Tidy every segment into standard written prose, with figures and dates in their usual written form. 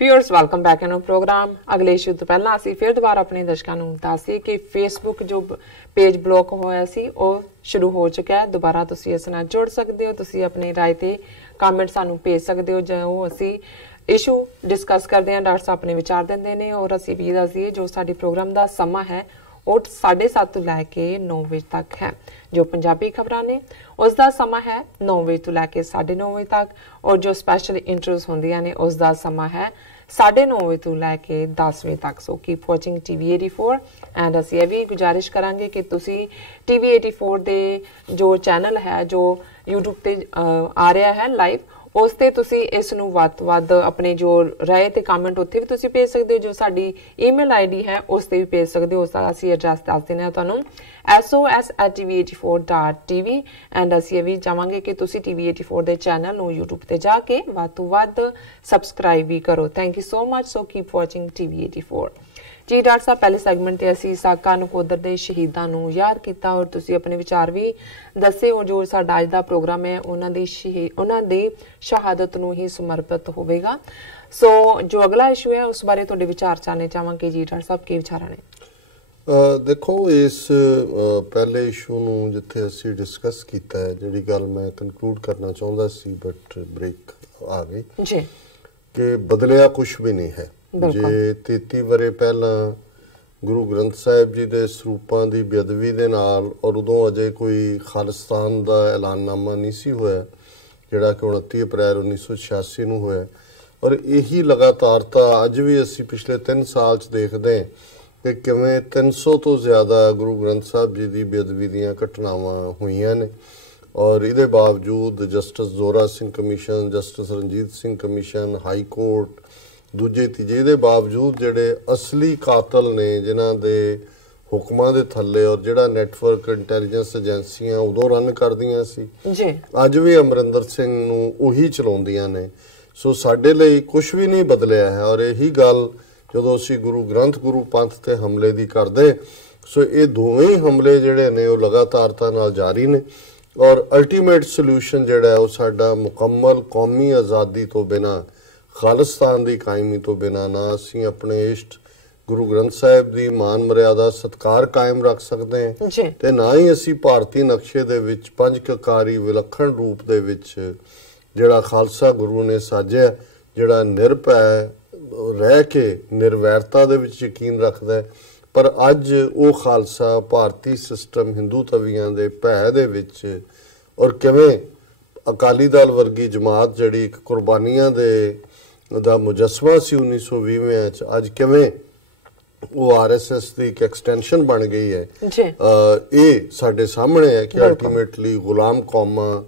Viewers welcome back in program. अगले issue तो पहला असी फिर दोबारा अपने दर्शकों को दस्सिए कि फेसबुक जो पेज ब्लॉक होया सी वो शुरू हो चुका है। दोबारा तुसी इस नाल जुड़ सकते हो, तुसी अपनी राय ते कमेंट सानू भेज सकते हो, जो असी इशू डिस्कस करते हैं। डॉक्टर साहब अपने विचार देंदे ने और असी भी दस्सिए जो साडे प्रोग्राम का समा है वो 7:30 तो लैके 9 बजे तक है। जो पंजाबी खबरां ने उसका समा है 9 बजे तो लैके 9:30 बजे तक और जो स्पैशल इंटरव्यूज होंदियां ने उसका समा है 9:30 बजे तो लैके 10 बजे तक। सो कीप वॉचिंग TV 84 एंड असी यह भी गुजारिश करांगे कि तुसी TV 84 दे जो चैनल है जो यूट्यूब ते आ रहा है लाइव उस ते तुसी इस नू वध तो वध अपने जो राय ते कमेंट उत्थे भी तुसी भेज सकते हो। जो साडी ईमेल ID है उस ते भी भेज सकते हो। उसका असी एड्रैस दस देना है तुहानू sos@tv84.tv एंड असी ये भी चाहांगे कि तुसी TV 84 दे चैनल नू यूट्यूब ते जाके वध तो वध सबसक्राइब भी करो। Thank you so much. So keep watching TV 84 ji. Doctor साहब पहले सैगमेंट असी साका नकोदर के शहीदों को याद किया और तुसी अपने विचार भी दसे और जो साडा अज दा प्रोग्राम है उन्हां दी शहादत नूं ही समर्पित होवेगा। सो जो अगला इशू है उस बारे तुहाडे विचार जानने चाहांगे जी। डॉक्टर साहब के विचार ने? देखो इस पहले इशू नूं जिथे असी डिस्कस किया है, जिहड़ी गल मैं कंक्लूड करना चाहुंदा सी बट ब्रेक आ गई जी कि बदलिया कुछ भी नहीं है। जे 33 वरे पहला गुरु ग्रंथ साहिब जी के सरूपों की बेअदबी के नाल और उदों अजे कोई खालिस्तान का ऐलाननामा नहीं सी होया जिहड़ा कि 29 अप्रैल 1986 नूं होया और यही लगातारता अज भी असी पिछले 3 साल च देखते हैं कि किवें 300 तो ज़्यादा गुरु ग्रंथ साहिब जी की बेअदबी दीयां घटनावां होईयां ने और इहदे बावजूद जस्टिस जोरा Singh commission, justice Ranjit Singh commission, high court दूजे तीजे दे बावजूद जिहड़े असली कातल ने जिन्हां दे हुक्मां दे थल्ले और जिहड़ा नैटवर्क इंटैलीजेंस एजेंसियां उदों रन करदियां सी अज भी अमरिंदर सिंह नूं उही चलाउंदियां ने। सो साडे लई कुछ भी नहीं बदलिया है और यही गल जदों असी गुरु ग्रंथ गुरु पंथ ते हमले दी करदे सो ये दोवें हमले जिहड़े ने वो लगातारता नाल जारी ने और अल्टीमेट सल्यूशन जिहड़ा है वो साडा मुकम्मल कौमी आज़ादी तो बिना खालिस्तान की कायमी तो बिना ना असी अपने इष्ट गुरु ग्रंथ साहिब की मान मर्यादा सत्कार कायम रख सकते हैं ते ना ही असी भारतीय नक्शे दे विच पंज ककारी विलखण रूप दे विच जिहड़ा खालसा गुरु ने साजिया जिहड़ा निरभय रह के निर्वैरता दे विच यकीन रखदा है। पर अज वो खालसा भारतीय सिस्टम हिंदू तवियां दे भै दे विच और किवें अकाली दल वर्गी जमात जिहड़ी एक कुर्बानियां दे दा मुजस्मा सी 1920 च अज किवें वो RSS की एक एक्सटेंशन बन गई है। ये साडे सामने है कि अल्टीमेटली गुलाम कौमां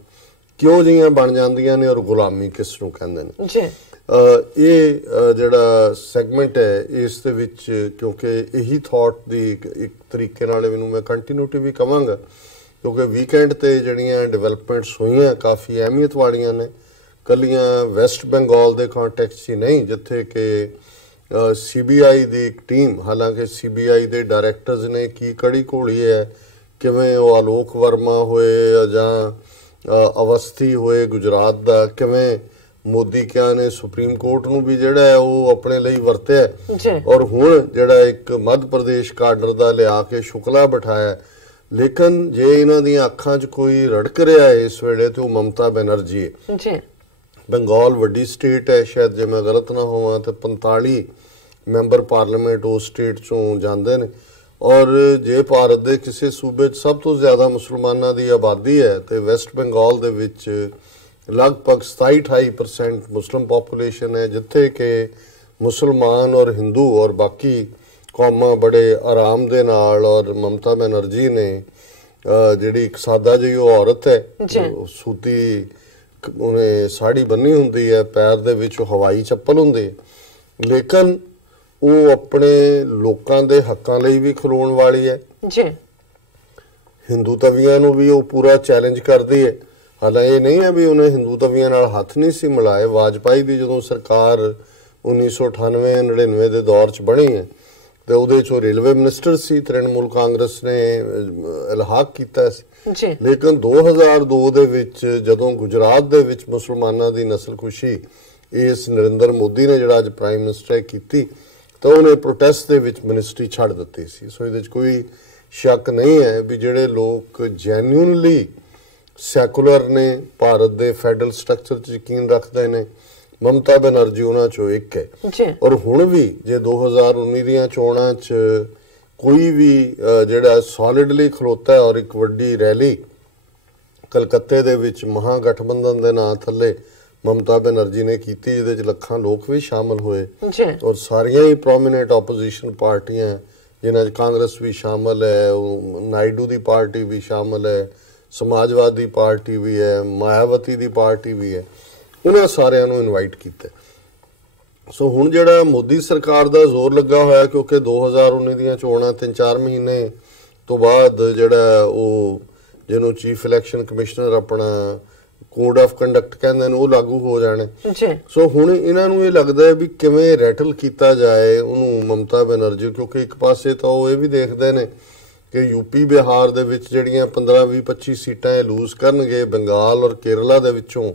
क्यों जिहियां बन जांदियां ने और गुलामी किस नूं कहंदे ने। ये जिहड़ा सैगमेंट है इस दे विच क्योंकि यही थॉट दी एक तरीके नाल इहनूं मैं कंटिन्यूटी भी कवांगा क्योंकि वीकेंड ते जिहड़ियां डिवेलपमेंट्स होईयां काफ़ी अहमियत वालियां ने। कलियां वेस्ट बंगाल के कॉन्टैक्ट ही नहीं जिथे कि CBI की एक टीम हालांकि CBI के डायरैक्टर्स ने की कड़ी घोली है किवें वो आलोक वर्मा होए जां अवस्थी होए गुजरात का किवें मोदी क्या ने सुप्रीम कोर्ट नूं भी जिहड़ा है वो अपने लिए वरत्या और हुण जिहड़ा एक मध्य प्रदेश काडर का लिया के शुक्ला बिठाया। लेकिन जे इन्हां दी अखां 'च कोई रड़क रहा है इस वेले तो ममता बनर्जी है। बंगाल वड्डी स्टेट है शायद जे मैं गलत ना होवां तो 45 मैंबर पार्लीमेंट उस स्टेट चों जांदे ने और जे भारत के किसी सूबे सब तो ज़्यादा मुसलमानों की आबादी है तो वेस्ट बंगाल दे विच लगभग 27-28% मुस्लिम पॉपूलेशन है जिथे कि मुसलमान और हिंदू और बाकी कौमां बड़े आराम दे नाल और ममता बनर्जी ने जिहड़ी एक सादा जी औरत है सूती उन्हें साड़ी बन्नी हुंदी है पैर दे विच हवाई चप्पल हुंदी है लेकिन वो अपने लोकां दे हक्कां लई भी खलोण वाली है जी। हिंदू तवियां नूं भी वो पूरा चैलेंज करदी है। हालांकि ये नहीं है भी उन्हें हिंदू तवियां नाल हथ नहीं सी मिलाए। वाजपेयी की जदों सरकार 1998-99 के दौर च बनी है तो उहदे चों रेलवे मिनिस्टर सी तृणमूल कांग्रेस ने इल्हाक कीता सी। लेकिन 2002 दे विच जदों गुजरात दे विच मुसलमानां दी नस्लकुशी ਇਸ ਨਰਿੰਦਰ ਮੋਦੀ ਨੇ ਜਿਹੜਾ ਅੱਜ ਪ੍ਰਾਈਮ ਮਿਨਿਸਟਰ ਕੀਤੀ ਤਾਂ ਉਹਨੇ ਪ੍ਰੋਟੈਸਟ ਦੇ ਵਿੱਚ ਮਿਨਿਸਟਰੀ ਛੱਡ ਦਿੱਤੀ ਸੀ। ਸੋ ਇਹਦੇ 'ਚ ਕੋਈ ਸ਼ੱਕ ਨਹੀਂ ਹੈ ਵੀ ਜਿਹੜੇ ਲੋਕ ਜੈਨੂਇਨਲੀ ਸੈਕੂਲਰ ਨੇ, ਭਾਰਤ ਦੇ ਫੈਡਰਲ ਸਟਰਕਚਰ 'ਚ ਯਕੀਨ ਰੱਖਦੇ ਨੇ, ਮਮਤਾ ਬੈਨਰਜੀ ਉਹਨਾਂ 'ਚੋਂ ਇੱਕ ਹੈ। ਔਰ ਹੁਣ ਵੀ ਜੇ 2019 ਦੀਆਂ ਚੋਣਾਂ 'ਚ ਕੋਈ ਵੀ ਜਿਹੜਾ ਸੋਲਿਡਲੀ ਖਲੋਤਾ ਹੈ ਔਰ ਇੱਕ ਵੱਡੀ ਰੈਲੀ ਕਲਕੱਤੇ ਦੇ ਵਿੱਚ ਮਹਾਗਠਬੰਧਨ ਦੇ ਨਾਂ ਥੱਲੇ ਮਮਤਾ ਬੈਨਰਜੀ ਨੇ ਕੀਤੀ, ਜਿਹਦੇ 'ਚ ਲੱਖਾਂ ਲੋਕ ਵੀ ਸ਼ਾਮਲ ਹੋਏ ਔਰ ਸਾਰੀਆਂ ਹੀ ਪ੍ਰੋਮੀਨੈਂਟ ਆਪੋਜੀਸ਼ਨ ਪਾਰਟੀਆਂ ਜਿਨ੍ਹਾਂ 'ਚ ਕਾਂਗਰਸ ਵੀ ਸ਼ਾਮਲ ਹੈ, ਨਾਇਡੂ ਦੀ ਪਾਰਟੀ ਵੀ ਸ਼ਾਮਲ ਹੈ, ਸਮਾਜਵਾਦੀ ਪਾਰਟੀ ਵੀ ਹੈ, ਮਾਇਆਵਤੀ ਦੀ ਪਾਰਟੀ ਵੀ ਹੈ, ਉਹਨਾਂ ਸਾਰਿਆਂ ਨੂੰ ਇਨਵਾਈਟ ਕੀਤਾ। ਸੋ ਹੁਣ ਜਿਹੜਾ ਮੋਦੀ ਸਰਕਾਰ ਦਾ ਜ਼ੋਰ ਲੱਗਾ ਹੋਇਆ ਕਿਉਂਕਿ 2019 ਦੀਆਂ ਚੋਣਾਂ 3-4 ਮਹੀਨੇ ਤੋਂ ਬਾਅਦ ਜਿਹੜਾ ਉਹ ਜਿਹਨੂੰ ਚੀਫ ਇਲੈਕਸ਼ਨ ਕਮਿਸ਼ਨਰ ਆਪਣਾ ਕੋਡ ਆਫ ਕੰਡਕਟ ਕਹਿੰਦੇ ਨੇ ਉਹ ਲਾਗੂ ਹੋ ਜਾਣੇ। ਸੋ ਹੁਣ ਇਹਨਾਂ ਨੂੰ ਇਹ ਲੱਗਦਾ ਹੈ ਵੀ ਕਿਵੇਂ ਰੈਟਲ ਕੀਤਾ ਜਾਏ ਉਹਨੂੰ ਮਮਤਾ ਬੈਨਰਜੀ, ਕਿਉਂਕਿ ਇੱਕ ਪਾਸੇ ਤਾਂ ਉਹ ਇਹ ਵੀ ਦੇਖਦੇ ਨੇ ਕਿ ਯੂਪੀ ਬਿਹਾਰ ਦੇ ਵਿੱਚ ਜਿਹੜੀਆਂ 15-20-25 ਸੀਟਾਂ ਇਹ ਲੂਜ਼ ਕਰਨਗੇ, ਬੰਗਾਲ ਔਰ ਕੇਰਲਾ ਦੇ ਵਿੱਚੋਂ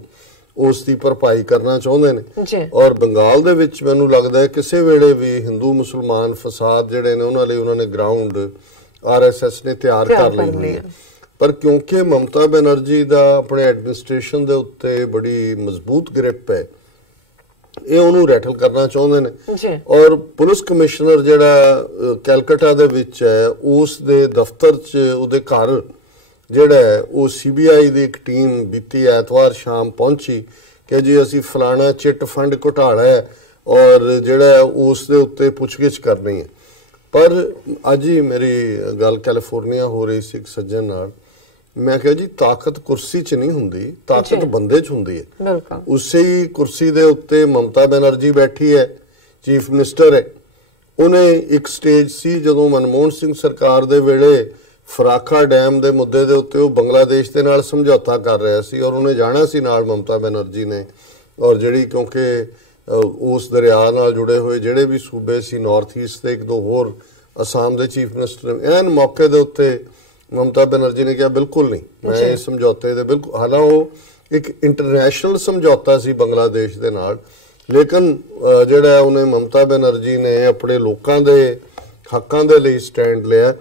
ਉਸ ਦੀ ਭਰਪਾਈ ਕਰਨਾ ਚਾਹੁੰਦੇ ਨੇ। ਔਰ ਬੰਗਾਲ ਦੇ ਵਿੱਚ ਮੈਨੂੰ ਲੱਗਦਾ ਹੈ ਕਿਸੇ ਵੇਲੇ ਵੀ ਹਿੰਦੂ ਮੁਸਲਮਾਨ ਫਸਾਦ ਜਿਹੜੇ ਨੇ ਉਹਨਾਂ ਲਈ ਉਹਨਾਂ ਨੇ ਗਰਾਊਂਡ RSS ਨੇ ਤਿਆਰ ਕਰ ਲਈ ਹੈ। ਪਰ ਕਿਉਂਕਿ ਮਮਤਾ ਬੈਨਰਜੀ ਦਾ ਆਪਣੇ ਐਡਮਿਨਿਸਟ੍ਰੇਸ਼ਨ ਦੇ ਉੱਤੇ ਬੜੀ ਮਜ਼ਬੂਤ ਗ੍ਰਿਪ ਹੈ, ਇਹ ਉਹਨੂੰ ਰੈਟਲ ਕਰਨਾ ਚਾਹੁੰਦੇ ਨੇ। ਔਰ ਪੁਲਿਸ ਕਮਿਸ਼ਨਰ ਜਿਹੜਾ ਕੈਲਕਟਾ ਦੇ ਵਿੱਚ ਹੈ ਉਸ ਦੇ ਦਫ਼ਤਰ 'ਚ ਉਹਦੇ ਘਰ ਜਿਹੜਾ ਹੈ ਉਹ CBI ਦੀ ਇੱਕ ਟੀਮ ਬੀਤੀ ਐਤਵਾਰ ਸ਼ਾਮ ਪਹੁੰਚੀ ਕਿ ਜੀ ਅਸੀਂ ਫਲਾਣਾ ਚਿੱਟ ਫੰਡ ਘੁਟਾਲਾ ਹੈ ਔਰ ਜਿਹੜਾ ਉਸ ਦੇ ਉੱਤੇ ਪੁੱਛਗਿੱਛ ਕਰਨੀ ਹੈ। ਪਰ ਅੱਜ ਹੀ ਮੇਰੀ ਗੱਲ ਕੈਲੀਫੋਰਨੀਆ ਹੋ ਰਹੀ ਸੀ ਇੱਕ ਸੱਜਣ ਨਾਲ, ਮੈਂ ਕਿਹਾ ਜੀ ਤਾਕਤ ਕੁਰਸੀ 'ਚ ਨਹੀਂ ਹੁੰਦੀ, ਤਾਕਤ ਬੰਦੇ 'ਚ ਹੁੰਦੀ ਹੈ। ਉਸੇ ਹੀ ਕੁਰਸੀ ਦੇ ਉੱਤੇ ਮਮਤਾ ਬੈਨਰਜੀ ਬੈਠੀ ਹੈ, ਚੀਫ ਮਿਨਿਸਟਰ ਹੈ। ਉਹਨੇ ਇੱਕ ਸਟੇਜ ਸੀ ਜਦੋਂ ਮਨਮੋਹਨ ਸਿੰਘ ਸਰਕਾਰ ਦੇ ਵੇਲੇ ਫਰਾਖਾ ਡੈਮ ਦੇ ਮੁੱਦੇ ਦੇ ਉੱਤੇ ਉਹ ਬੰਗਲਾਦੇਸ਼ ਦੇ ਨਾਲ ਸਮਝੌਤਾ ਕਰ ਰਿਹਾ ਸੀ ਔਰ ਉਹਨੇ ਜਾਣਾ ਸੀ ਨਾਲ ਮਮਤਾ ਬੈਨਰਜੀ ਨੇ। ਔਰ ਜਿਹੜੀ ਕਿਉਂਕਿ ਉਸ ਦਰਿਆ ਨਾਲ ਜੁੜੇ ਹੋਏ ਜਿਹੜੇ ਵੀ ਸੂਬੇ ਸੀ ਨਾਰਥ ਈਸਟ ਦੇ, ਇੱਕ ਦੋ ਹੋਰ ਅਸਾਮ ਦੇ ਚੀਫ ਮਿਨਿਸਟਰ, ਐਨ ਮੌਕੇ ਦੇ ਉੱਤੇ ਮਮਤਾ ਬੈਨਰਜੀ ਨੇ ਕਿਹਾ ਬਿਲਕੁਲ ਨਹੀਂ, ਮੈਂ ਇਸ ਸਮਝੌਤੇ ਦੇ ਬਿਲਕੁਲ, ਹਾਲਾਂਕਿ ਉਹ ਇੱਕ ਇੰਟਰਨੈਸ਼ਨਲ ਸਮਝੌਤਾ ਸੀ ਬੰਗਲਾਦੇਸ਼ ਦੇ ਨਾਲ, ਲੇਕਿਨ ਜਿਹੜਾ ਉਹਨੇ ਮਮਤਾ ਬੈਨਰਜੀ ਨੇ ਆਪਣੇ ਲੋਕਾਂ ਦੇ ਹੱਕਾਂ ਦੇ ਲਈ ਸਟੈਂਡ ਲਿਆ,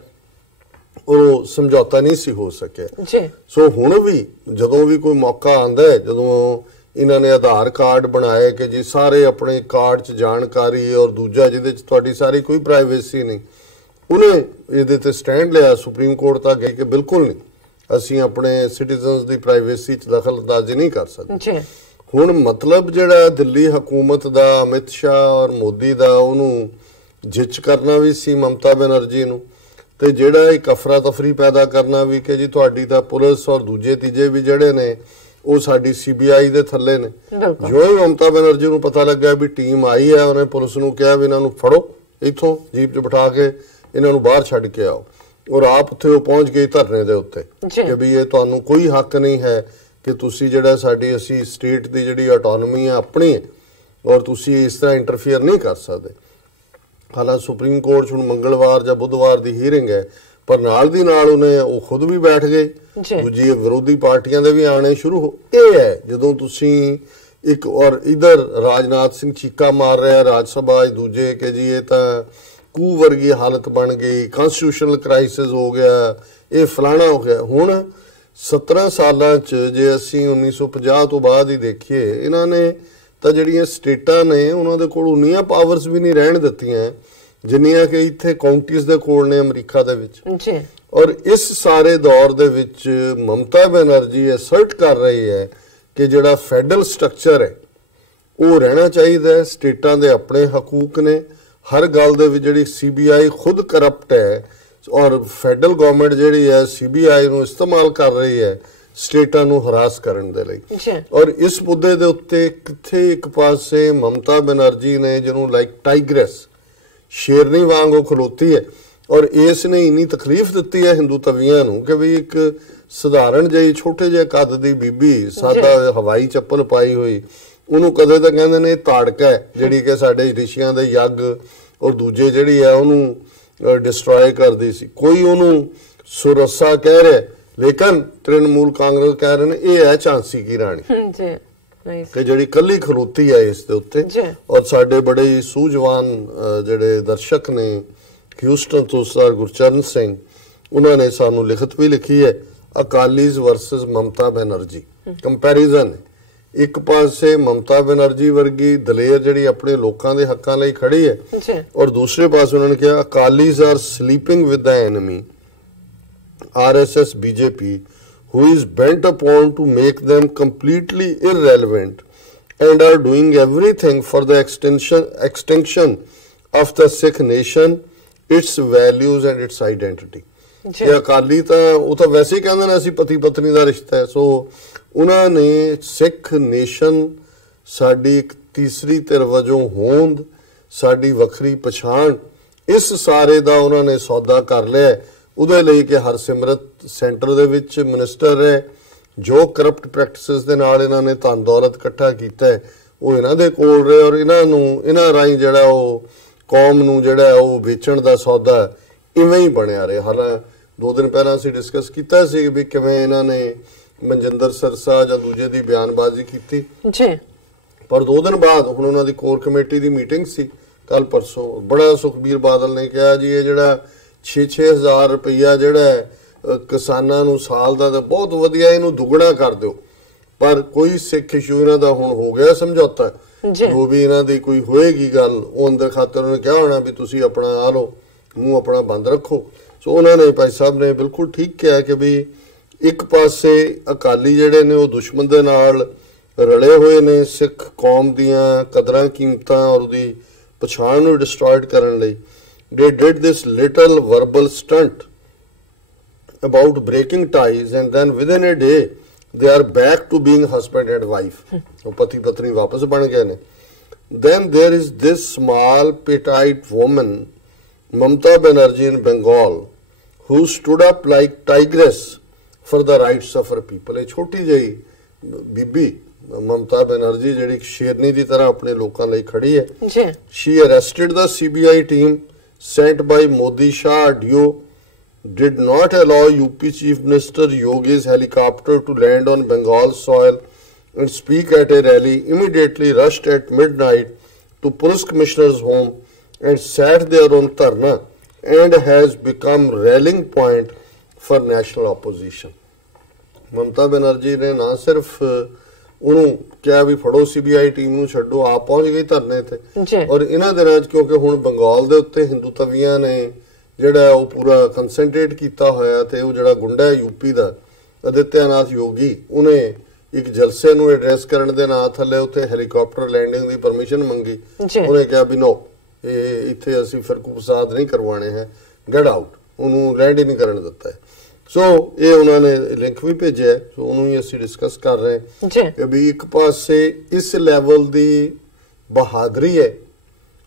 ਉਹ ਸਮਝੌਤਾ ਨਹੀਂ ਸੀ ਹੋ ਸਕਿਆ। ਸੋ ਹੁਣ ਵੀ ਜਦੋਂ ਵੀ ਕੋਈ ਮੌਕਾ ਆਉਂਦਾ ਹੈ, ਜਦੋਂ ਇਹਨਾਂ ਨੇ ਆਧਾਰ ਕਾਰਡ ਬਣਾਏ ਕਿ ਜੀ ਸਾਰੇ ਆਪਣੇ ਕਾਰਡ 'ਚ ਜਾਣਕਾਰੀ ਔਰ ਦੂਜਾ ਜਿਹਦੇ 'ਚ ਤੁਹਾਡੀ ਸਾਰੀ ਕੋਈ ਪ੍ਰਾਈਵੇਸੀ ਨਹੀਂ, ਉਹਨੇ ਇਹਦੇ ਤੇ ਸਟੈਂਡ ਲਿਆ, ਸੁਪਰੀਮ ਕੋਰਟ ਤੱਕ ਗਏ ਕਿ ਬਿਲਕੁਲ ਨਹੀਂ, ਅਸੀਂ ਆਪਣੇ ਸਿਟੀਜ਼ਨਸ ਦੀ ਪ੍ਰਾਈਵੇਸੀ 'ਚ ਦਖਲਅੰਦਾਜ਼ੀ ਨਹੀਂ ਕਰ ਸਕਦੇ। ਹੁਣ ਮਤਲਬ ਜਿਹੜਾ ਦਿੱਲੀ ਹਕੂਮਤ ਦਾ, ਅਮਿਤ ਸ਼ਾਹ ਔਰ ਮੋਦੀ ਦਾ, ਉਹਨੂੰ ਜਿੱਚ ਕਰਨਾ ਵੀ ਸੀ ਮਮਤਾ ਬੈਨਰਜੀ ਨੂੰ, ਤੇ ਜਿਹੜਾ ਇੱਕ ਅਫਰਾ ਤਫਰੀ ਪੈਦਾ ਕਰਨਾ ਵੀ ਕਿ ਜੀ ਤੁਹਾਡੀ ਤਾਂ ਪੁਲਿਸ ਔਰ ਦੂਜੇ ਤੀਜੇ ਵੀ ਜਿਹੜੇ ਨੇ ਉਹ ਸਾਡੀ CBI ਦੇ ਥੱਲੇ ਨੇ। ਜੋ ਹੀ ਮਮਤਾ ਬੈਨਰਜੀ ਨੂੰ ਪਤਾ ਲੱਗਾ ਵੀ ਟੀਮ ਆਈ ਹੈ, ਉਹਨੇ ਪੁਲਿਸ ਨੂੰ ਕਿਹਾ ਵੀ ਇਹਨਾਂ ਨੂੰ ਫੜੋ, ਇੱਥੋਂ ਜੀਪ 'ਚ ਬਿਠਾ ਕੇ ਇਹਨਾਂ ਨੂੰ ਬਾਹਰ ਛੱਡ ਕੇ ਆਓ, ਔਰ ਆਪ ਉੱਥੇ ਉਹ ਪਹੁੰਚ ਗਈ ਧਰਨੇ ਦੇ ਉੱਤੇ ਕਿ ਵੀ ਇਹ ਤੁਹਾਨੂੰ ਕੋਈ ਹੱਕ ਨਹੀਂ ਹੈ ਕਿ ਤੁਸੀਂ ਜਿਹੜਾ ਸਾਡੀ ਅਸੀਂ ਸਟੇਟ ਦੀ ਜਿਹੜੀ ਆਟੋਨਮੀ ਹੈ ਆਪਣੀ ਹੈ ਔਰ ਤੁਸੀਂ ਇਸ ਤਰ੍ਹਾਂ ਇੰਟਰਫੀਅਰ ਨਹੀਂ ਕਰ ਸਕਦੇ। ਹਾਲਾਂਕਿ ਸੁਪਰੀਮ ਕੋਰਟ 'ਚ ਹੁਣ ਮੰਗਲਵਾਰ ਜਾਂ ਬੁੱਧਵਾਰ ਦੀ ਹੀਅਰਿੰਗ ਹੈ, ਪਰ ਨਾਲ ਦੀ ਨਾਲ ਉਹਨੇ ਉਹ ਖੁਦ ਵੀ ਬੈਠ ਗਏ, ਦੂਜੀ ਵਿਰੋਧੀ ਪਾਰਟੀਆਂ ਦੇ ਵੀ ਆਣੇ ਸ਼ੁਰੂ ਹੋ। ਇਹ ਹੈ ਜਦੋਂ ਤੁਸੀਂ ਇੱਕ ਔਰ ਇਧਰ ਰਾਜਨਾਥ ਸਿੰਘ ਚੀਕਾ ਮਾਰ ਰਿਹਾ ਰਾਜ ਸਭਾ, ਦੂਜੇ ਕਿ ਜੀ ਇਹ ਤਾਂ ਕੂ ਵਰਗੀ ਹਾਲਤ ਬਣ ਗਈ, ਕਨਸਟੀਟਿਊਸ਼ਨਲ ਕ੍ਰਾਈਸਿਸ ਹੋ ਗਿਆ, ਇਹ ਫਲਾਣਾ ਹੋ ਗਿਆ। ਹੁਣ 17 ਸਾਲਾਂ 'ਚ ਜੇ ਅਸੀਂ 1950 ਤੋਂ ਬਾਅਦ ਹੀ ਦੇਖੀਏ, ਇਹਨਾਂ ਨੇ ਤਾਂ ਜਿਹੜੀਆਂ ਸਟੇਟਾਂ ਨੇ ਉਹਨਾਂ ਦੇ ਕੋਲ ਉਨੀਆਂ ਪਾਵਰਸ ਵੀ ਨਹੀਂ ਰਹਿਣ ਦਿੱਤੀਆਂ ਜਿੰਨੀਆਂ ਕਿ ਇੱਥੇ ਕਾਉਂਟੀਜ਼ ਦੇ ਕੋਲ ਨੇ ਅਮਰੀਕਾ ਦੇ ਵਿੱਚ। ਔਰ ਇਸ ਸਾਰੇ ਦੌਰ ਦੇ ਵਿੱਚ ਮਮਤਾ ਬੈਨਰਜੀ ਅਸਰਟ ਕਰ ਰਹੀ ਹੈ ਕਿ ਜਿਹੜਾ ਫੈਡਰਲ ਸਟਰਕਚਰ ਹੈ ਉਹ ਰਹਿਣਾ ਚਾਹੀਦਾ ਹੈ, ਸਟੇਟਾਂ ਦੇ ਆਪਣੇ ਹਕੂਕ ਨੇ, ਹਰ ਗੱਲ ਦੇ ਵਿੱਚ ਜਿਹੜੀ CBI ਖੁਦ ਕਰਪਟ ਹੈ ਔਰ ਫੈਡਰਲ ਗਵਰਨਮੈਂਟ ਜਿਹੜੀ ਹੈ CBI ਨੂੰ ਇਸਤੇਮਾਲ ਕਰ ਰਹੀ ਹੈ ਸਟੇਟਾਂ ਨੂੰ ਹਰਾਸ ਕਰਨ ਦੇ ਲਈ। ਔਰ ਇਸ ਮੁੱਦੇ ਦੇ ਉੱਤੇ ਕਿੱਥੇ ਇੱਕ ਪਾਸੇ ਮਮਤਾ ਬੈਨਰਜੀ ਨੇ ਜਿਹਨੂੰ ਲਾਈਕ ਟਾਈਗਰੈਸ ਸ਼ੇਰਨੀ ਵਾਂਗ ਉਹ ਖਲੋਤੀ ਹੈ ਔਰ ਇਸ ਨੇ ਇੰਨੀ ਤਕਲੀਫ ਦਿੱਤੀ ਹੈ ਹਿੰਦੂ ਤਵੀਆਂ ਨੂੰ ਕਿ ਵੀ ਇੱਕ ਸਧਾਰਨ ਜਿਹੀ ਛੋਟੇ ਜਿਹੇ ਕੱਦ ਦੀ ਬੀਬੀ, ਸਾਦਾ ਹਵਾਈ ਚੱਪਲ ਪਾਈ ਹੋਈ, ਉਹਨੂੰ ਕਦੇ ਤਾਂ ਕਹਿੰਦੇ ਨੇ ਤਾੜਕਾ ਹੈ ਜਿਹੜੀ ਕਿ ਸਾਡੇ ਰਿਸ਼ੀਆਂ ਦੇ ਯੱਗ ਔਰ ਦੂਜੇ ਜਿਹੜੀ ਹੈ ਉਹਨੂੰ ਡਿਸਟਰੋਏ ਕਰਦੀ ਸੀ। ਕੋਈ ਉਹਨੂੰ ਸੁਰੱਸਾ ਕਹਿ ਰਿਹਾ, ਲੇਕਿਨ ਤ੍ਰਿਣਮੂਲ ਕਾਂਗਰਸ ਕਹਿ ਰਹੇ ਨੇ ਇਹ ਹੈ ਝਾਂਸੀ ਕੀ ਰਾਣੀ। ਕਿ ਜਿਹੜੀ ਕੱਲੀ ਖਲੋਤੀ ਹੈ ਇਸ ਦੇ ਉੱਤੇ। ਔਰ ਸਾਡੇ ਬੜੇ ਸੂਝਵਾਨ ਜਿਹੜੇ ਦਰਸ਼ਕ ਨੇ ਹਿਊਸਟਨ ਤੋਂ ਸਰ ਗੁਰਚਰਨ ਸਿੰਘ, ਉਹਨਾਂ ਨੇ ਸਾਨੂੰ ਲਿਖਤ ਵੀ ਲਿਖੀ ਹੈ, ਅਕਾਲੀਜ਼ ਵਰਸਸ ਮਮਤਾ ਬੈਨਰਜੀ ਕੰਪੈਰੀਜ਼ਨ। ਇੱਕ ਪਾਸੇ ਮਮਤਾ ਬੈਨਰਜੀ ਵਰਗੀ ਦਲੇਰ ਜਿਹੜੀ ਆਪਣੇ ਲੋਕਾਂ ਦੇ ਹੱਕਾਂ ਲਈ ਖੜੀ ਹੈ, ਔਰ ਦੂਸਰੇ ਪਾਸੇ ਉਹਨਾਂ ਨੇ ਕਿਹਾ Akalis are sleeping with the enemy RSS BJP who is bent upon to make them completely irrelevant and are doing everything for the extinction of the Sikh nation, its values and its identity। ये अकाली तो वो तो वैसे ही कहते हैं ਅਸੀਂ ਪਤੀ ਪਤਨੀ ਦਾ ਰਿਸ਼ਤਾ ਹੈ। ਸੋ ਉਹਨਾਂ ਨੇ ਸਿੱਖ ਨੇਸ਼ਨ ਸਾਡੀ ਇੱਕ ਤੀਸਰੀ ਧਿਰ ਵਜੋਂ ਹੋਂਦ, ਸਾਡੀ ਵੱਖਰੀ ਪਛਾਣ, ਇਸ ਸਾਰੇ ਦਾ ਉਹਨਾਂ ਨੇ ਸੌਦਾ ਕਰ ਲਿਆ ਉਹਦੇ ਲਈ ਕਿ ਹਰਸਿਮਰਤ ਸੈਂਟਰ ਦੇ ਵਿੱਚ ਮਿਨਿਸਟਰ ਹੈ। ਜੋ ਕਰਪਟ ਪ੍ਰੈਕਟਿਸਿਸ ਦੇ ਨਾਲ ਇਹਨਾਂ ਨੇ ਧਨ ਦੌਲਤ ਇਕੱਠਾ ਕੀਤਾ ਹੈ ਉਹ ਇਹਨਾਂ ਦੇ ਕੋਲ ਰਹੇ, ਔਰ ਇਹਨਾਂ ਰਾਹੀਂ ਜਿਹੜਾ ਉਹ ਕੌਮ ਨੂੰ ਜਿਹੜਾ ਉਹ ਵੇਚਣ ਦਾ ਸੌਦਾ ਇਵੇਂ ਹੀ ਬਣਿਆ ਰਿਹਾ। ਹਾਲਾਂ 2 ਦਿਨ ਪਹਿਲਾਂ ਅਸੀਂ ਡਿਸਕਸ ਕੀਤਾ ਸੀ ਵੀ ਕਿਵੇਂ ਇਹਨਾਂ ਨੇ ਮਨਜਿੰਦਰ ਸਰਸਾ ਜਾਂ ਦੂਜੇ ਦੀ ਬਿਆਨਬਾਜ਼ੀ ਕੀਤੀ ਜੀ, ਪਰ 2 ਦਿਨ ਬਾਅਦ ਹੁਣ ਉਹਨਾਂ ਦੀ ਕੋਰ ਕਮੇਟੀ ਦੀ ਮੀਟਿੰਗ ਸੀ ਕੱਲ ਪਰਸੋਂ, ਬੜਾ ਸੁਖਬੀਰ ਬਾਦਲ ਨੇ ਕਿਹਾ ਜੀ ਇਹ ਜਿਹੜਾ 6-6 ਹਜ਼ਾਰ ਰੁਪਈਆ ਜਿਹੜਾ ਕਿਸਾਨਾਂ ਨੂੰ ਸਾਲ ਦਾ, ਬਹੁਤ ਵਧੀਆ, ਇਹਨੂੰ ਦੁੱਗਣਾ ਕਰ ਦਿਓ। ਪਰ ਕੋਈ ਸਿੱਖ ਇਸ਼ੂ ਇਹਨਾਂ ਦਾ ਹੁਣ ਹੋ ਗਿਆ ਸਮਝੌਤਾ, ਜੋ ਵੀ ਇਹਨਾਂ ਦੀ ਕੋਈ ਹੋਏਗੀ ਗੱਲ ਉਹ ਅੰਦਰ ਖਾਤਰ ਉਹਨੇ ਕਿਹਾ ਹੋਣਾ ਵੀ ਤੁਸੀਂ ਆਪਣਾ ਆ ਲਓ, ਮੂੰਹ ਆਪਣਾ ਬੰਦ ਰੱਖੋ। ਸੋ ਉਹਨਾਂ ਨੇ ਭਾਈ ਸਾਹਿਬ ਨੇ ਬਿਲਕੁਲ ਠੀਕ ਕਿਹਾ ਕਿ ਵੀ ਇੱਕ ਪਾਸੇ ਅਕਾਲੀ ਜਿਹੜੇ ਨੇ ਉਹ ਦੁਸ਼ਮਣ ਦੇ ਨਾਲ ਰਲੇ ਹੋਏ ਨੇ ਸਿੱਖ ਕੌਮ ਦੀਆਂ ਕਦਰਾਂ ਕੀਮਤਾਂ ਔਰ ਉਹਦੀ ਪਛਾਣ ਨੂੰ ਡਿਸਟਰੋਇਡ ਕਰਨ ਲਈ। They did this little verbal stunt about breaking ties and then within a day they are back to being husband and wife. So pati patni wapas ban gaye ne. Then there is this small petite woman Mamata Banerjee in Bengal who stood up like tigress for the rights of her people. A choti jahi bibi Mamata Banerjee ਜਿਹੜੀ ਸ਼ੇਰਨੀ ਦੀ ਤਰ੍ਹਾਂ ਆਪਣੇ ਲੋਕਾਂ ਲਈ ਖੜੀ ਹੈ। She arrested the CBI team sent by Modi Shah Dio, did not allow UP Chief Minister Yogi's helicopter to land on Bengal soil and speak at a rally, immediately rushed at midnight to Police Commissioner's home and sat there on Dharna and has become rallying point for national opposition। Mamata Banerjee ने ना सिर्फ ਉਹਨੂੰ ਕਿਹਾ ਵੀ ਫੜੋ CBI team ਨੂੰ ਛੱਡੋ, ਆਪ ਪਹੁੰਚ ਗਈ ਧਰਨੇ ਤੇ। ਔਰ ਇਹਨਾਂ ਦਿਨਾਂ 'ਚ ਕਿਉਂਕਿ ਹੁਣ ਬੰਗਾਲ ਦੇ ਉੱਤੇ ਹਿੰਦੂ ਤਵੀਆਂ ਨੇ ਜਿਹੜਾ ਉਹ ਪੂਰਾ ਕੰਸੈਂਟਰੇਟ ਕੀਤਾ ਹੋਇਆ ਤੇ ਉਹ ਜਿਹੜਾ ਗੁੰਡਾ ਯੂਪੀ ਦਾ ਆਦਿੱਤਿਆਨਾਥ ਯੋਗੀ, ਉਹਨੇ ਇੱਕ ਜਲਸੇ ਨੂੰ ਐਡਰੈਸ ਕਰਨ ਦੇ ਨਾਂ ਥੱਲੇ ਉੱਥੇ ਹੈਲੀਕਾਪਟਰ ਲੈਂਡਿੰਗ ਦੀ ਪਰਮਿਸ਼ਨ ਮੰਗੀ। ਉਹਨੇ ਕਿਹਾ ਵੀ ਨੋ, ਇਹ ਇੱਥੇ ਅਸੀਂ ਫਿਰਕੂ ਫਸਾਦ ਨਹੀਂ ਕਰਵਾਣੇ ਹੈ, ਗੈਟ ਆਊਟ, ਉਹਨੂੰ ਲੈਂਡ ਹੀ ਨਹੀਂ ਕਰਨ ਦਿੱਤਾ ਹੈ। ਸੋ ਇਹ ਉਹਨਾਂ ਨੇ ਲਿੰਕ ਵੀ ਭੇਜਿਆ, ਸੋ ਉਹਨੂੰ ਹੀ ਅਸੀਂ ਡਿਸਕਸ ਕਰ ਰਹੇ ਹਾਂ ਕਿ ਵੀ ਇੱਕ ਪਾਸੇ ਇਸ ਲੈਵਲ ਦੀ ਬਹਾਦਰੀ ਹੈ,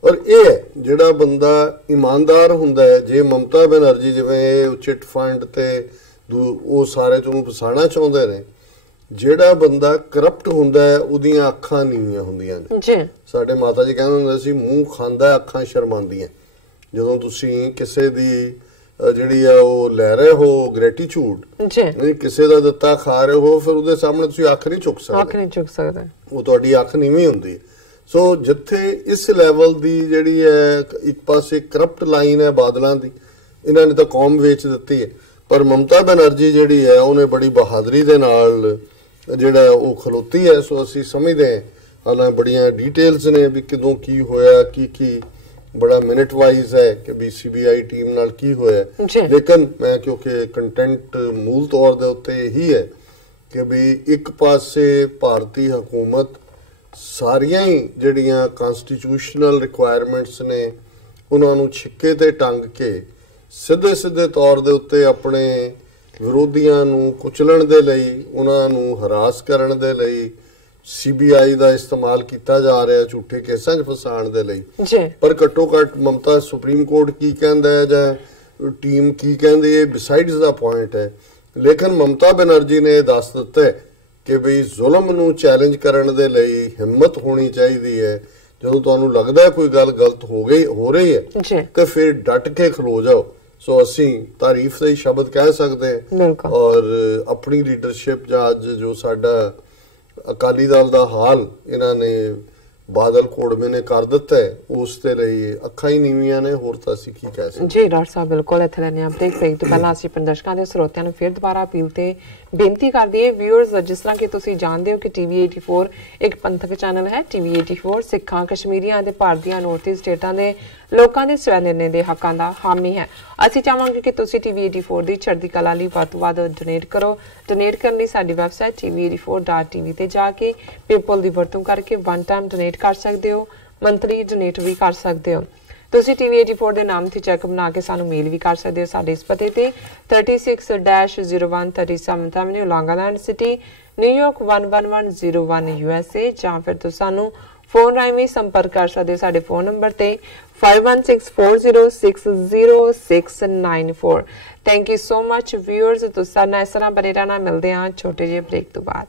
ਔਰ ਇਹ ਜਿਹੜਾ ਬੰਦਾ ਇਮਾਨਦਾਰ ਹੁੰਦਾ ਹੈ, ਜੇ ਮਮਤਾ ਬੈਨਰਜੀ ਜਿਵੇਂ ਚਿੱਟ ਫੰਡ ਤੇ ਉਹ ਸਾਰੇ ਤੋਂ ਫਸਾਣਾ ਚਾਹੁੰਦੇ ਨੇ, ਜਿਹੜਾ ਬੰਦਾ ਕਰਪਟ ਹੁੰਦਾ ਹੈ ਉਹਦੀਆਂ ਅੱਖਾਂ ਨੀਵੀਆਂ ਹੁੰਦੀਆਂ ਨੇ। ਸਾਡੇ ਮਾਤਾ ਜੀ ਕਹਿੰਦੇ ਹੁੰਦੇ ਸੀ ਮੂੰਹ ਖਾਂਦਾ ਅੱਖਾਂ ਸ਼ਰਮਾਉਂਦੀਆਂ। ਜਦੋਂ ਤੁਸੀਂ ਕਿਸੇ ਦੀ ਜਿਹੜੀ ਆ ਉਹ ਲੈ ਰਹੇ ਹੋ ਗ੍ਰੈਟੀਟਿਊਡ, ਨਹੀਂ ਕਿਸੇ ਦਾ ਦਿੱਤਾ ਖਾ ਰਹੇ ਹੋ, ਫਿਰ ਉਹਦੇ ਸਾਹਮਣੇ ਤੁਸੀਂ ਅੱਖ ਨਹੀਂ ਚੁੱਕ ਸਕਦੇ, ਉਹ ਤੁਹਾਡੀ ਅੱਖ ਨੀਵੀਂ ਹੁੰਦੀ ਹੈ। ਸੋ ਜਿੱਥੇ ਇਸ ਲੈਵਲ ਦੀ ਜਿਹੜੀ ਹੈ ਇੱਕ ਪਾਸੇ ਕਰਪਟ ਲਾਈਨ ਹੈ ਬਾਦਲਾਂ ਦੀ, ਇਹਨਾਂ ਨੇ ਤਾਂ ਕੌਮ ਵੇਚ ਦਿੱਤੀ ਹੈ, ਪਰ ਮਮਤਾ ਬੈਨਰਜੀ ਜਿਹੜੀ ਹੈ ਉਹਨੇ ਬੜੀ ਬਹਾਦਰੀ ਦੇ ਨਾਲ ਜਿਹੜਾ ਉਹ ਖਲੋਤੀ ਹੈ। ਸੋ ਅਸੀਂ ਸਮਝਦੇ ਹਾਂ, ਹਾਲਾਂ ਬੜੀਆਂ ਡਿਟੇਲਸ ਨੇ ਵੀ ਕਦੋਂ ਕੀ ਹੋਇਆ, ਕੀ ਬੜਾ ਮਿੰਟ ਵਾਈਜ਼ ਹੈ ਕਿ ਵੀ ਸੀਬੀਆਈ ਟੀਮ ਨਾਲ ਕੀ ਹੋਇਆ। ਲੇਕਿਨ ਮੈਂ ਕਿਉਂਕਿ ਕੰਟੈਂਟ ਮੂਲ ਤੌਰ ਦੇ ਉੱਤੇ ਇਹੀ ਹੈ ਕਿ ਵੀ ਇੱਕ ਪਾਸੇ ਭਾਰਤੀ ਹਕੂਮਤ ਸਾਰੀਆਂ ਹੀ ਜਿਹੜੀਆਂ ਕਨਸਟੀਟਿਊਸ਼ਨਲ ਰਿਕੁਆਇਰਮੈਂਟਸ ਨੇ ਉਹਨਾਂ ਨੂੰ ਛਿੱਕੇ ਤੇ ਟੰਗ ਕੇ ਸਿੱਧੇ ਤੌਰ ਦੇ ਉੱਤੇ ਆਪਣੇ ਵਿਰੋਧੀਆਂ ਨੂੰ ਕੁਚਲਣ ਦੇ ਲਈ, ਉਹਨਾਂ ਨੂੰ ਹਰਾਸ ਕਰਨ ਦੇ ਲਈ ਸੀਬੀਆਈ ਦਾ ਇਸਤੇਮਾਲ ਕੀਤਾ ਜਾ ਰਿਹਾ, ਝੂਠੇ ਕੇਸਾਂ 'ਚ ਫਸਾਉਣ ਦੇ ਲਈ। ਪਰ ਘੱਟੋ ਘੱਟ ਮਮਤਾ ਸੁਪਰੀਮ ਕੋਰਟ ਕੀ ਕਹਿੰਦਾ ਹੈ ਜਾਂ ਟੀਮ ਕੀ ਕਹਿੰਦੀ ਹੈ ਬਿਸਾਈਡਸ ਦਾ ਪੁਆਇੰਟ ਹੈ। ਲੇਕਿਨ ਮਮਤਾ ਬੈਨਰਜੀ ਨੇ ਦੱਸ ਦਿੱਤਾ ਕਿ ਬਈ ਜ਼ੁਲਮ ਨੂੰ ਚੈਲੰਜ ਕਰਨ ਦੇ ਲਈ ਹਿੰਮਤ ਹੋਣੀ ਚਾਹੀਦੀ ਹੈ। ਜਦੋਂ ਤੁਹਾਨੂੰ ਲੱਗਦਾ ਕੋਈ ਗੱਲ ਗਲਤ ਹੋ ਰਹੀ ਹੈ ਤੇ ਫਿਰ ਡਟ ਕੇ ਖਲੋ ਜਾਓ। ਸੋ ਅਸੀਂ ਤਾਰੀਫ ਦੇ ਸ਼ਬਦ ਕਹਿ ਸਕਦੇ ਹਾਂ, ਔਰ ਆਪਣੀ ਲੀਡਰਸ਼ਿਪ ਜਾਂ ਅੱਜ ਜੋ ਸਾਡਾ ਅਕਾਲੀ ਦਲ ਦਾ ਹਾਲ ਇਹਨਾਂ ਨੇ ਬਾਦਲ ਕੋੜਵੇਂ ਨੇ ਕਰ ਦਿੱਤਾ ਹੈ, ਉਸ ਦੇ ਲਈ ਅੱਖਾਂ ਹੀ ਨੀਵੀਆਂ ਨੇ, ਹੋਰ ਤਾਂ ਅਸੀਂ ਕੀ ਕਹਿ ਸਕਦੇ। ਜੀ ਡਾਕਟਰ ਸਾਹਿਬ ਬਿਲਕੁਲ ਇੱਥੇ ਲੈਣੇ ਆ ਬ੍ਰੇਕ। ਬ੍ਰੇਕ ਤੋਂ ਪਹਿਲਾਂ ਅਸੀਂ ਦਰਸ਼ਕਾਂ ਦੇ ਸਰੋਤਿਆਂ ਨੂੰ ਫਿਰ ਦੁਬਾਰਾ ਅਪੀਲ ਤੇ ਬੇਨਤੀ ਕਰਦੀ ਹੈ ਵਿਊਅਰਸ, ਜਿਸ ਤਰ੍ਹਾਂ ਕਿ ਤੁਸੀਂ ਜਾਣਦੇ ਹੋ ਕਿ TV 84 ਇੱਕ ਪੰਥਕ ਚੈਨਲ ਹੈ। TV 84 ਸਿੱਖਾਂ, ਕਸ਼ਮੀਰੀਆਂ ਤੇ ਭਾਰਤੀਆਂ ਨੌਰਥ ਈਸਟ ਸਟੇਟਾਂ ਦੇ ਲੋਕਾਂ ਦੇ ਸਵੈ ਨਿਰਣੇ ਦੇ ਹੱਕਾਂ ਦਾ ਹਾਮੀ ਹੈ। ਅਸੀਂ ਚਾਹਾਂਗੇ ਕਿ ਤੁਸੀਂ TV 84 ਦੀ ਚੜ੍ਹਦੀ ਕਲਾ ਲਈ ਵੱਧ ਤੋਂ ਵੱਧ ਡੋਨੇਟ ਕਰੋ। ਡੋਨੇਟ ਕਰਨ ਲਈ ਸਾਡੀ ਵੈਬਸਾਈਟ tv84.tv ਤੇ ਜਾ ਕੇ ਪੇਪਲ ਦੀ ਵਰਤੋਂ ਕਰਕੇ ਵਨ ਟਾਈਮ ਡੋਨੇਟ ਕਰ ਸਕਦੇ ਹੋ, ਮੰਥਲੀ ਡੋਨੇਟ ਵੀ ਕਰ ਸਕਦੇ ਹੋ। ਤੁਸੀਂ TV 84 ਦੇ ਨਾਮ ਤੇ ਚੈੱਕ ਬਣਾ ਕੇ ਸਾਨੂੰ ਮੇਲ ਵੀ ਕਰ ਸਕਦੇ ਹੋ ਸਾਡੇ ਇਸ ਪਤੇ ਤੇ 36-01 37th Avenue, Long Island City, New York 11101 USA, ਜਾਂ ਫਿਰ ਤੁਸੀਂ ਸਾਨੂੰ ਫੋਨ ਰਾਹੀਂ ਵੀ ਸੰਪਰਕ ਕਰ ਸਕਦੇ ਹੋ ਸਾਡੇ ਫੋਨ ਨੰਬਰ ਤੇ 5164060694। Thank you so much viewers. ਤੁਸੀਂ ਸਾਡੇ ਨਾਲ ਇਸ ਤਰ੍ਹਾਂ ਬਣੇ ਰਹਿਣਾ। ਮਿਲਦੇ ਹਾਂ ਛੋਟੇ ਜਿਹੇ ਬ੍ਰੇਕ ਤੋਂ ਬਾਅਦ।